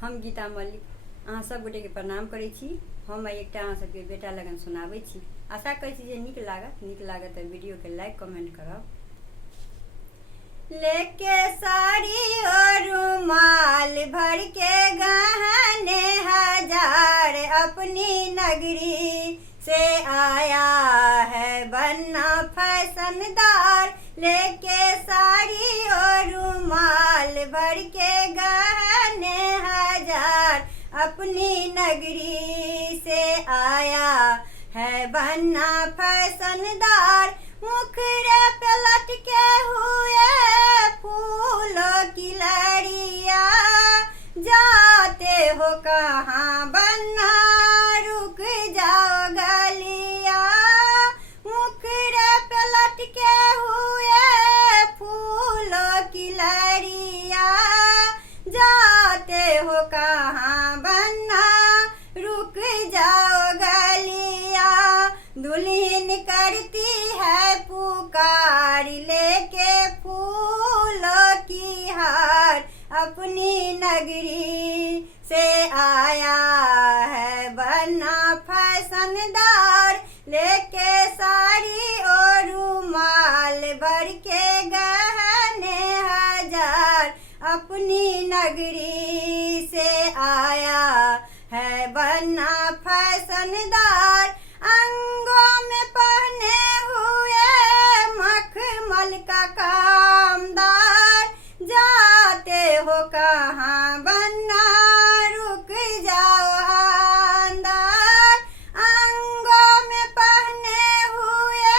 हम गीता मल्लिक अहाँ सब गोटे के प्रणाम करै छी। हम एकटा अहाँ सबके बेटा लगन सुनाबै छी। आशा करै छी जे नीक लागत तो वीडियो के लाइक कमेंट करब। लेके साड़ी और रुमाल भर के गहने हजार अपनी नगरी से आया है बनना फैशनदार। लेके साड़ी और रुमाल भर के गहने हजार अपनी नगरी से आया है बनना फैशनदार। मुखरे पे लटके हुए फूलों की लड़िया जाते हो कहाँ बनना रुक जाओ गलिया। मुखरे पे लटके हुए फूलों की लड़िया जाते हो कहाँ बनना रुक जाओ गलिया। दुल्हन करती है पुकार लेके फूलों की हार अपनी नगरी से आया है बनना फैशनदार। लेके साड़ी और रुमाल भर के गहने हजार अपनी नगरी से आया है बनना फैशनदार। अंगों में पहने हुए मखमल का कामदार जाते हो कहाँ बनना रुक जाओ अंदर। अंगों में पहने हुए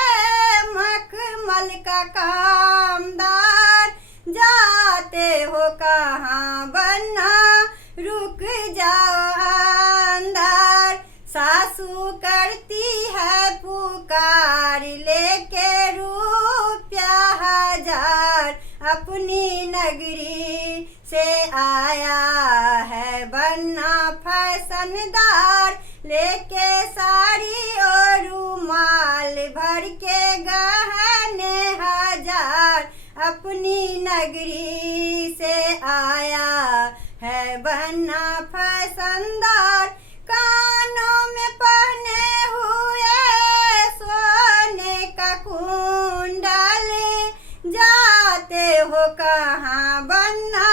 मखमल का कामदार जाते हो कहाँ बनना रुक जाओ अंदर। सासू करती है पुकार लेके रुपया हजार अपनी नगरी से आया है बनना फैशनदार। लेके साड़ी और रुमाल भर के गहने हजार अपनी नगरी से आया है बनना फैशनदार। कानों में पहने हुए सोने का कुंडल जाते हो कहाँ बनना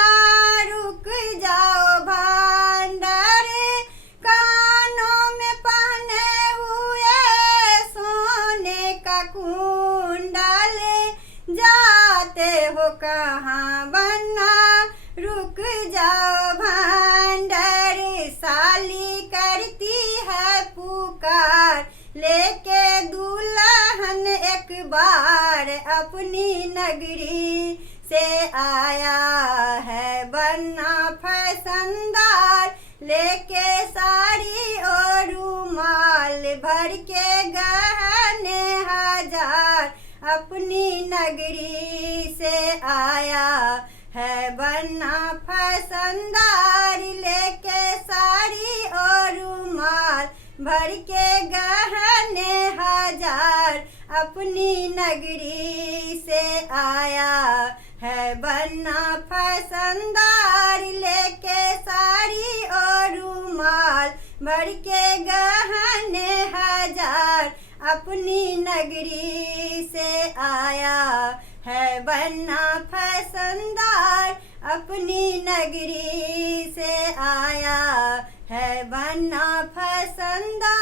रुक जाओ भंडार। कानों में पहने हुए सोने का कुंडल जाते हो कहाँ बनना रुक जाओ भंडार। साली करती है पुकार लेके दुल्हन एक बार अपनी नगरी से आया है बनना फैशनदार। लेके साड़ी और रुमाल भर के गहने हजार अपनी नगरी से आया है बनना फैशनदार। लेके साड़ी और रुमाल भर के गहने हजार अपनी नगरी से आया है बनना फैशनदार। लेके साड़ी और रुमाल भर के गहने हजार अपनी नगरी से आया है बनना फैशनदार अपनी नगरी से आया है बनना फैशनदार।